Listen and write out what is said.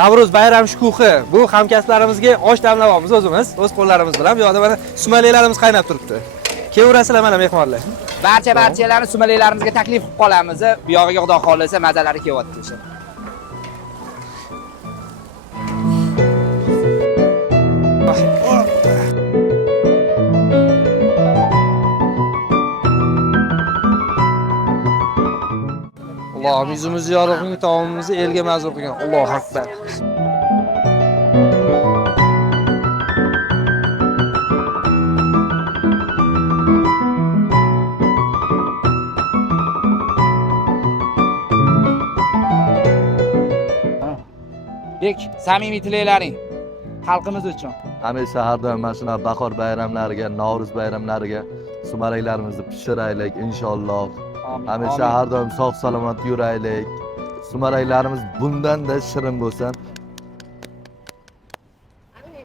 Navruz bayram shukuhi. Bu hamkasblarimizga osh damlayapmiz o'zimiz, o'z qo'llarimiz bilan. Bu yoqda mana sumalaklarimiz qaynab turibdi. Kelaverasizlar mana mehmonlar. Barchalarni sumalaklarimizni taklif qilib qolamiz. Bu yog'iga xudo xolisa mazalari kelyapti o'sha. Alloh yuzimizni yorug'ing, taomimizni elga ma'zur qilgan. Allohu akbar. Bek, samimiy tilaklaring xalqimiz uchun. Hamisha har doim mana shunaqa bahor bayramlariga, Navro'z bayramlariga sumalaklarimizni pishiraylik inshaalloh. Hamisha har doim sog' salomat yuraylik. Sumalaklarimiz bundan-da shirin bo'lsin.